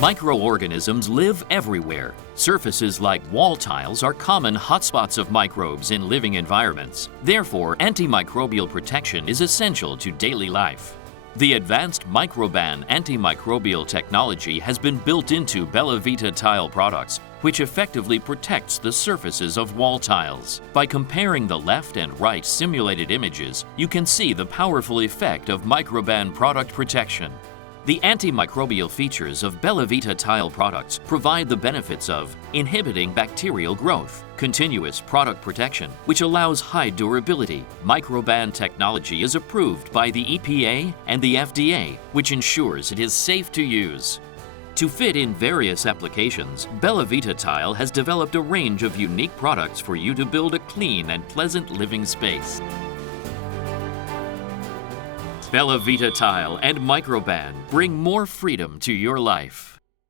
Microorganisms live everywhere. Surfaces like wall tiles are common hotspots of microbes in living environments. Therefore, antimicrobial protection is essential to daily life. The advanced Microban Antimicrobial technology has been built into Belite tile products, which effectively protects the surfaces of wall tiles. By comparing the left and right simulated images, you can see the powerful effect of Microban product protection. The antimicrobial features of Belite tile products provide the benefits of inhibiting bacterial growth, continuous product protection, which allows high durability. Microban technology is approved by the EPA and the FDA, which ensures it is safe to use. To fit in various applications, Belite Tile has developed a range of unique products for you to build a clean and pleasant living space. Belite Tile and Microban bring more freedom to your life.